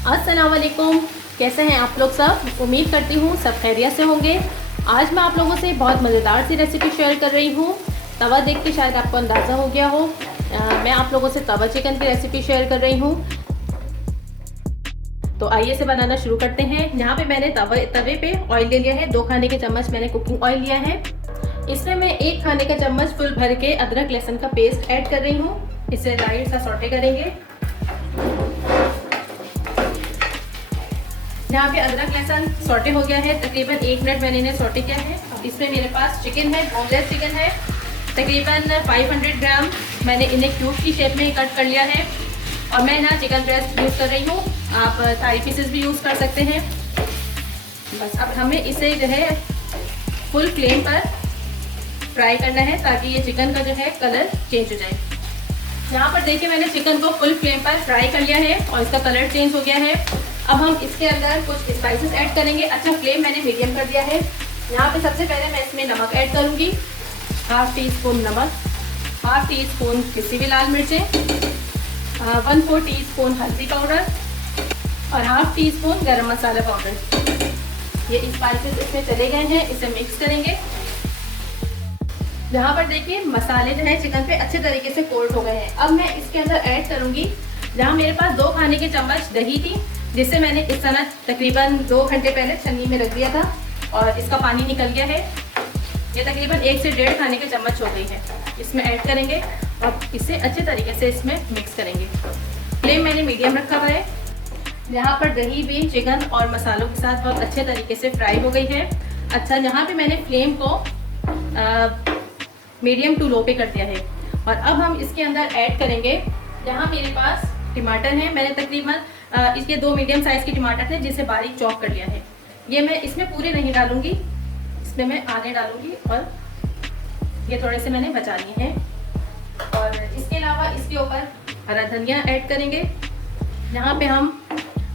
अस्सलाम वालेकुम। कैसे हैं आप लोग सब? उम्मीद करती हूँ सब खैरियत से होंगे। आज मैं आप लोगों से बहुत मज़ेदार सी रेसिपी शेयर कर रही हूँ। तवा देख के शायद आपको अंदाज़ा हो गया हो, मैं आप लोगों से तवा चिकन की रेसिपी शेयर कर रही हूँ। तो आइए से बनाना शुरू करते हैं। यहाँ पे मैंने तवे पे ऑयल ले लिया है। 2 खाने के चम्मच मैंने कुकिंग ऑयल लिया है। इसमें मैं 1 खाने का चम्मच फुल भर के अदरक लहसुन का पेस्ट ऐड कर रही हूँ। इसे लाइट सा सौटे करेंगे। यहाँ पे अदरक लहसुन सौटे हो गया है। तकरीबन 1 मिनट मैंने इन्हें सौटे किया है। इसमें मेरे पास चिकन है, बोनलेस चिकन है। तकरीबन 500 ग्राम मैंने इन्हें क्यूब की शेप में कट कर लिया है। और मैं यहाँ चिकन ब्रेस्ट यूज़ कर रही हूँ, आप थाई पीसेस भी यूज़ कर सकते हैं। बस अब हमें इसे जो है फुल फ्लेम पर फ्राई करना है ताकि ये चिकन का जो है कलर चेंज हो जाए। यहाँ पर देखिए मैंने चिकन को फुल फ्लेम पर फ्राई कर लिया है और इसका कलर चेंज हो गया है। अब हम इसके अंदर कुछ स्पाइसेस ऐड करेंगे। अच्छा, फ्लेम मैंने मीडियम कर दिया है। यहाँ पे सबसे पहले मैं इसमें नमक ऐड करूँगी। 1/2 टीस्पून नमक, 1/2 टीस्पून किसी भी लाल मिर्चें, 1/4 टीस्पून हल्दी पाउडर और 1/2 टीस्पून गरम मसाला पाउडर। ये स्पाइसेस इसमें चले गए हैं, इसे मिक्स करेंगे। यहाँ पर देखिए मसाले जो है चिकन पे अच्छे तरीके से कोट हो गए हैं। अब मैं इसके अंदर ऐड करूँगी, जहाँ मेरे पास 2 खाने के चम्मच दही थी, जिसे मैंने इस तरह तकरीबन 2 घंटे पहले छन्नी में रख दिया था और इसका पानी निकल गया है। ये तकरीबन 1 से 1.5 खाने के चम्मच हो गई है। इसमें ऐड करेंगे और इसे अच्छे तरीके से इसमें मिक्स करेंगे। फ्लेम मैंने मीडियम रखा हुआ है। यहाँ पर दही भी चिकन और मसालों के साथ बहुत अच्छे तरीके से फ्राई हो गई है। अच्छा, यहाँ पे मैंने फ्लेम को मीडियम टू लो पे कर दिया है। और अब हम इसके अंदर ऐड करेंगे, यहाँ मेरे पास टमाटर हैं। मैंने तकरीबन इसके 2 मीडियम साइज़ के टमाटर थे जिसे बारीक चॉप कर लिया है। ये मैं इसमें पूरे नहीं डालूंगी, इसमें मैं आधे डालूंगी और ये थोड़े से मैंने बचा लिए हैं। और इसके अलावा इसके ऊपर हरा धनिया ऐड करेंगे। यहाँ पे हम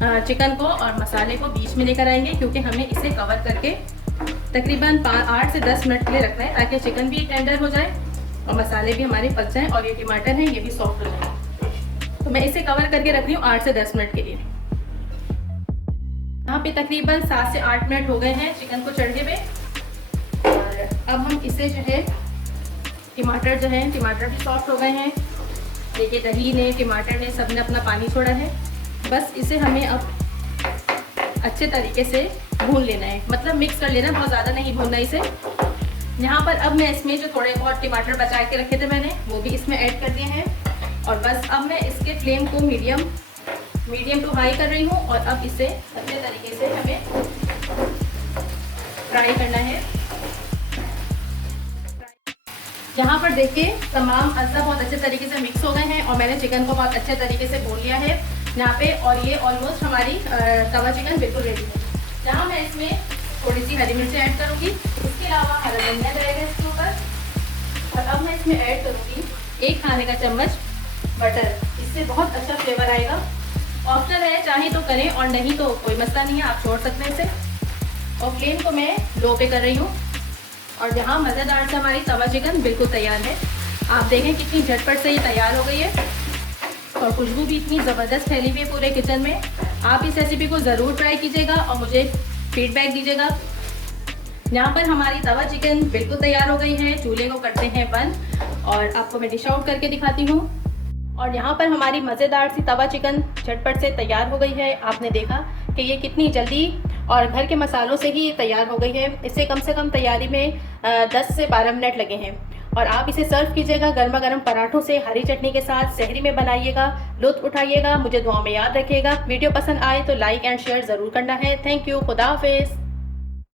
चिकन को और मसाले को बीच में लेकर आएंगे, क्योंकि हमें इसे कवर करके तकरीबन 8 से 10 मिनट के लिए रखना है ताकि चिकन भी टेंडर हो जाए और मसाले भी हमारे पक जाएं और ये टमाटर हैं ये भी सॉफ्ट हो जाए। तो मैं इसे कवर करके रख रही हूँ 8 से 10 मिनट के लिए। यहाँ पे तकरीबन 7 से 8 मिनट हो गए हैं चिकन को चढ़े हुए। और अब हम इसे जो है टमाटर भी सॉफ्ट हो गए हैं। देखिए दही ने, टमाटर ने, सब ने अपना पानी छोड़ा है। बस इसे हमें अब अच्छे तरीके से भून लेना है, मतलब मिक्स कर लेना, बहुत ज़्यादा नहीं भूनना इसे। यहाँ पर अब मैं इसमें जो थोड़े बहुत टमाटर बचा के रखे थे मैंने, वो भी इसमें ऐड कर दिए हैं। और बस अब मैं इसके फ्लेम को मीडियम टू हाई कर रही हूँ और अब इसे अच्छे तरीके से हमें फ्राई करना है। यहाँ पर देखिए तमाम अज्जा बहुत अच्छे तरीके से मिक्स हो गए हैं और मैंने चिकन को बहुत अच्छे तरीके से भून लिया है यहाँ पे। और ये ऑलमोस्ट हमारी तवा चिकन बिल्कुल रेडी है। यहाँ मैं इसमें थोड़ी सी हरी मिर्ची ऐड करूँगी, इसके अलावा हरा धनिया रहेगा इसके ऊपर। और अब मैं इसमें ऐड करूँगी 1 खाने का चम्मच बटर। इससे बहुत अच्छा फ्लेवर आएगा। ऑप्शनल है, चाहे तो करें और नहीं तो कोई मसला नहीं है, आप छोड़ सकते हैं इसे। और फ्लेम को मैं लो पे कर रही हूँ। और यहाँ मज़ेदार से हमारी तवा चिकन बिल्कुल तैयार है। आप देखें कितनी झटपट से ये तैयार हो गई है और खुशबू भी इतनी ज़बरदस्त फैली हुई है पूरे किचन में। आप इस रेसिपी को ज़रूर ट्राई कीजिएगा और मुझे फीडबैक दीजिएगा। यहाँ पर हमारी तवा चिकन बिल्कुल तैयार हो गई है। चूल्हे को करते हैं बंद और आपको मैं डिश आउट करके दिखाती हूँ। और यहाँ पर हमारी मज़ेदार सी तवा चिकन झटपट से तैयार हो गई है। आपने देखा कि ये कितनी जल्दी और घर के मसालों से ही ये तैयार हो गई है। इससे कम से कम तैयारी में 10 से 12 मिनट लगे हैं। और आप इसे सर्व कीजिएगा गर्मा गर्म पराठों से, हरी चटनी के साथ, सहरी में बनाइएगा, लुत्फ़ उठाइएगा। मुझे दुआ में याद रखिएगा। वीडियो पसंद आए तो लाइक एंड शेयर ज़रूर करना है। Thank you. खुदा हाफिज़।